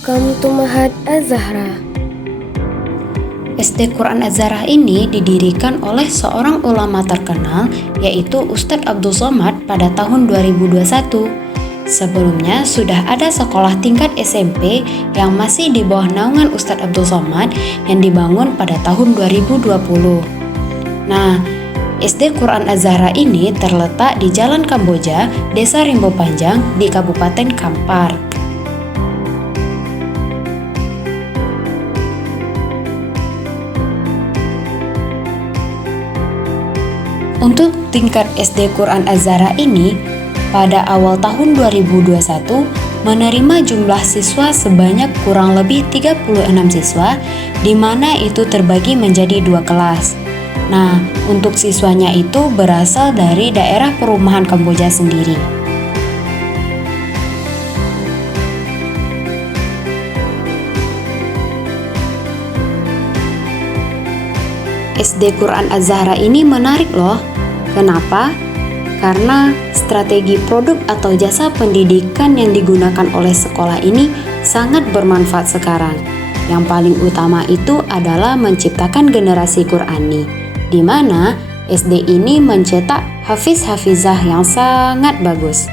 Welcome to Ma'had Az-Zahra. SD Quran Az-Zahra ini didirikan oleh seorang ulama terkenal, yaitu Ustadz Abdul Somad pada tahun 2021. Sebelumnya sudah ada sekolah tingkat SMP yang masih di bawah naungan Ustadz Abdul Somad yang dibangun pada tahun 2020. Nah, SD Quran Az-Zahra ini terletak di Jalan Kamboja, Desa Rimbo Panjang di Kabupaten Kampar. Untuk tingkat SD Quran Az-Zahra ini, pada awal tahun 2021 menerima jumlah siswa sebanyak kurang lebih 36 siswa, di mana itu terbagi menjadi 2 kelas. Nah, untuk siswanya itu berasal dari daerah perumahan Kamboja sendiri. SD Quran Az-Zahra ini menarik loh. Kenapa? Karena strategi produk atau jasa pendidikan yang digunakan oleh sekolah ini sangat bermanfaat sekarang. Yang paling utama itu adalah menciptakan generasi Qurani, di mana SD ini mencetak hafiz-hafizah yang sangat bagus.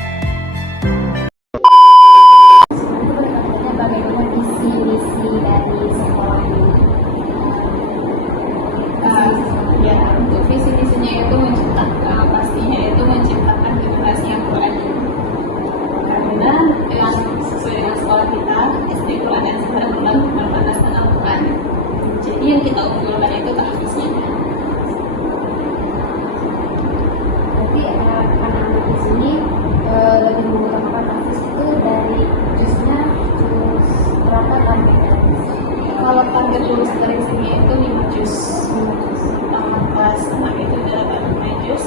Untuk visi misinya itu pastinya itu menciptakan generasi yang Qurani. Karena yang sesuai dengan sekolah kita, SD Quran yang sekarang berlandaskan Al-Quran. Jadi yang kita unggulkan itu tahfiznya. Berarti anak-anak di sini lebih mengutamakan tahfiz itu dari juznya juz berapa targetnya? Kalau target lulus dari sini itu 5 juz. Kelas 6 itu udah dapat 5 juz,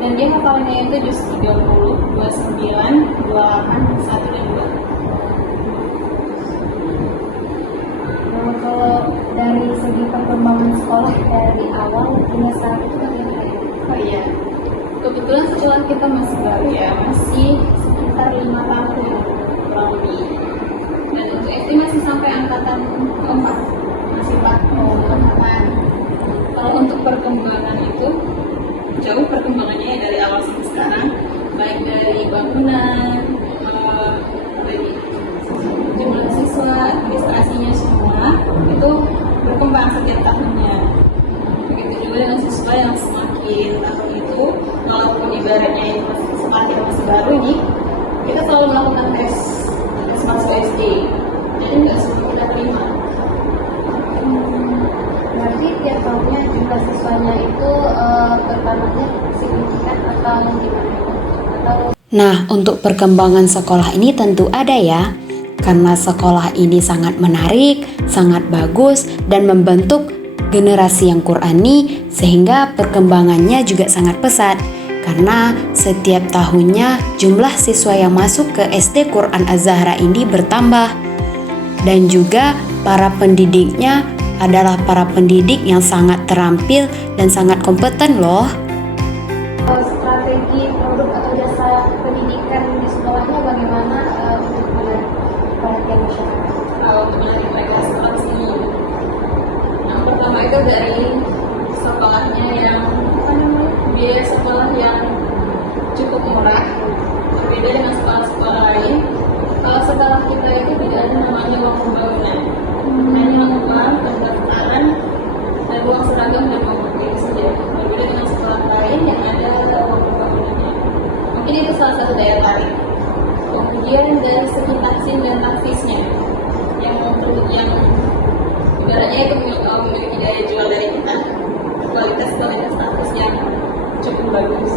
dan dia hafalannya itu juz 30, 29, 28, 1 dan 2. Nah, kalau dari segi perkembangan sekolah dari awal hingga saat itu bagaimana? Oh iya, kebetulan sekolah kita masih baru ya, masih sekitar 5 tahun kurang lebih. Dan untuk SD masih sampai angkatan keempat, masih 4 angkatan. Kalau untuk perkembangan itu jauh perkembangannya ya dari awal sampai sekarang, baik dari bangunan, jumlah siswa, administrasinya semua itu berkembang setiap tahunnya. Begitu juga dengan siswa yang semakin tahun itu, walaupun ibaratnya itu masih baru ini, kita selalu melakukan tes masuk SD, jadi nggak semua kita terima. Berarti tiap tahunnya jumlah siswanya itu bertambahnya signifikan atau gimana? Nah, untuk perkembangan sekolah ini tentu ada ya, karena sekolah ini sangat menarik, sangat bagus, dan membentuk generasi yang Qurani, sehingga perkembangannya juga sangat pesat. Karena setiap tahunnya jumlah siswa yang masuk ke SD Quran Az-Zahra ini bertambah. Dan juga para pendidiknya adalah para pendidik yang sangat terampil dan sangat kompeten loh. Strategi produk atau jasa pendidikan di sekolahnya bagaimana untuk menarik perhatian masyarakat? Kalau untuk menarik mereka sekolah sini, yang pertama itu dari sekolahnya yang biaya sekolah yang cukup murah, berbeda dengan sekolah-sekolah lain. Kalau sekolah kita itu tidak ada namanya uang pembangunan, hanya uang pendaftaran dan uang seragam dan uang buku itu saja. Berbeda dengan sekolah lain yang ada uang pembangunannya. Mungkin itu salah satu daya tarik. Kemudian dari segi taksin dan tahfiznya, yang ibaratnya itu memiliki daya jual dari kita, kualitas tahfiz yang cukup bagus.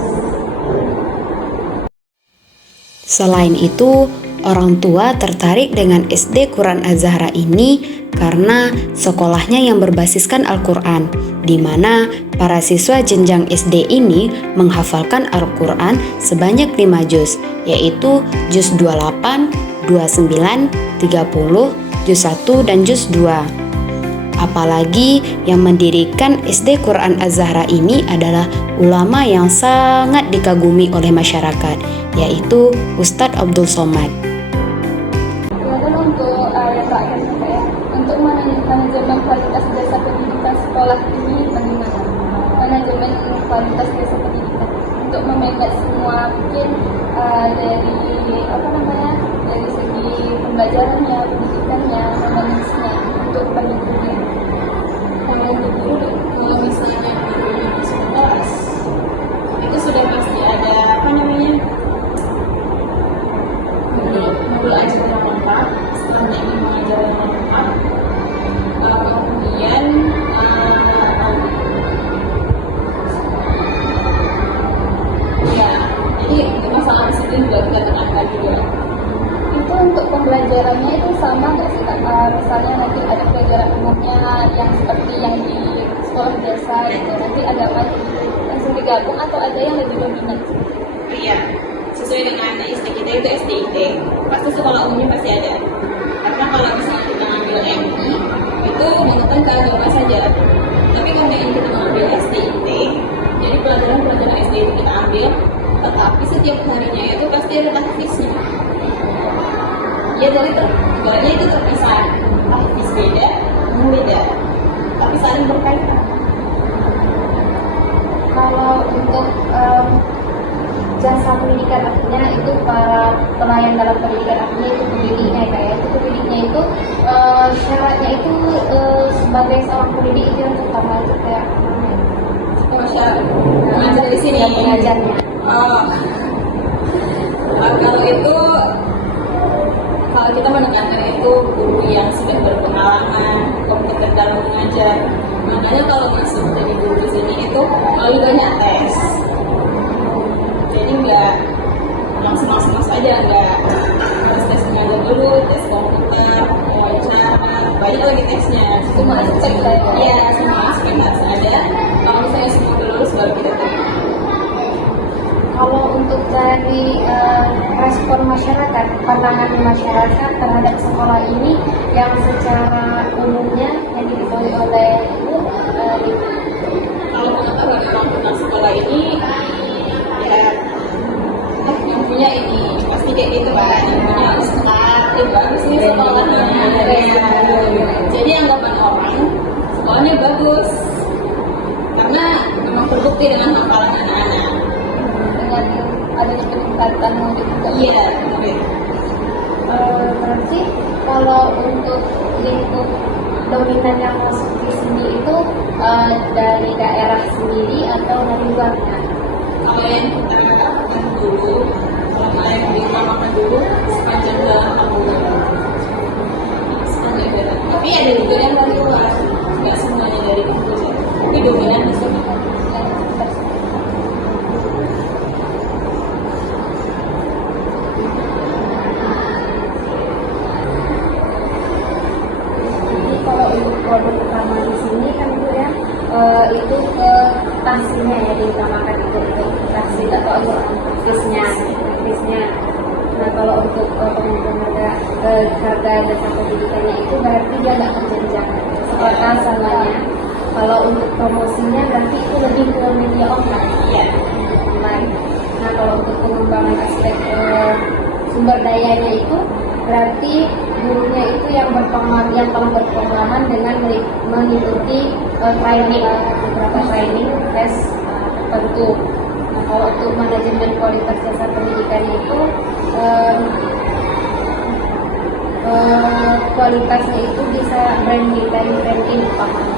Selain itu, orang tua tertarik dengan SD Quran Az-Zahra ini karena sekolahnya yang berbasiskan Al-Quran, di mana para siswa jenjang SD ini menghafalkan Al-Quran sebanyak 5 juz, yaitu juz 28, 29, 30, juz 1, dan juz 2. Apalagi yang mendirikan SD Quran Az-Zahra ini adalah ulama yang sangat dikagumi oleh masyarakat, yaitu Ustadz Abdul Somad. Kemudian untuk manajemen kualitas jasa pendidikan sekolah ini bagaimana? Manajemen kualitas jasa pendidikan untuk memegang semua mungkin dari dari segi pembelajarannya, pendidikannya, manajemennya untuk penduduknya. Kalau untuk guru, kalau misalnya gurunya masuk kelas, itu sudah pasti ada modul ajar yang lengkap, setelah ini mengajar yang lengkap. Kemudian ya, jadi masalah di situ juga kita tekankan juga. Itu untuk pembelajarannya itu sama nggak sih Kak? Misalnya nanti ada pelajaran umumnya yang seperti yang di sekolah biasa gitu, nanti ada apa langsung digabung atau ada yang lebih dominan? Iya, sesuai dengan SD kita itu SDIT, pasti sekolah umumnya pasti ada. Karena kalau misalnya kita ngambil MI, itu menekan ke agama saja. Tapi karena yang kita mengambil SDIT, jadi pelajaran-pelajaran SDIT kita ambil, tetapi setiap harinya itu pasti ada tahfiznya. Ya dari ibaratnya itu terpisah, tahfiz beda, beda, tapi saling berkaitan. Kalau untuk jasa pendidikan artinya itu para pelayan dalam pendidikan artinya itu pendidiknya ya, itu pendidiknya itu syaratnya itu sebagai seorang pendidik itu yang pertama itu kayak Syarat mengajar di sini. Pengajarnya. Kalau itu, kalau kita menekankan itu guru yang sudah berpengalaman, kompeten dalam mengajar. Makanya kalau masuk jadi guru di sini itu melalui banyak tes. Jadi nggak langsung masuk aja, nggak harus tes mengajar dulu, tes komputer, wawancara, banyak lagi tesnya. Semua aspek lah ya. Iya, semua aspek harus ada. Kalau misalnya semua udah lulus baru kita terima. Kalau untuk dari respon masyarakat, pandangan masyarakat terhadap sekolah ini yang secara umumnya yang diketahui oleh Ibu, Kalau pengetahuan orang tentang sekolah ini, ya yang punya ini pasti kayak gitu kan, yang punya ustaz, bagus nih sekolahnya. Jadi anggapan orang sekolahnya bagus karena memang terbukti dengan hafalan anak-anak. dengan adanya peningkatan murid juga. Iya, Berarti kalau untuk lingkup dominan yang masuk di sini itu dari daerah sendiri atau dari luarnya? kalau yang kita katakan dulu, kalau yang diutamakan dulu sepanjang dalam Al-Quran. Sepanjang dalam. Tapi ada juga yang dari luar, nggak semuanya dari kampus. Tapi dominan di sini. Jadi kalau untuk produk utama di sini kan Bu ya, itu ke tahsilnya ya diutamakan itu tahsil atau tahfiznya. Nah kalau untuk pengukuran harga jasa pendidikannya itu berarti dia nggak terjenjang seperti asalnya. Kalau untuk promosinya berarti itu lebih ke media online. Iya. Online. Nah kalau untuk pengembangan aspek sumber dayanya itu berarti gurunya itu yang telah berpengalaman dengan mengikuti training, beberapa training tes tertentu. Nah, kalau untuk manajemen kualitas jasa pendidikannya itu kualitasnya itu bisa branding utama.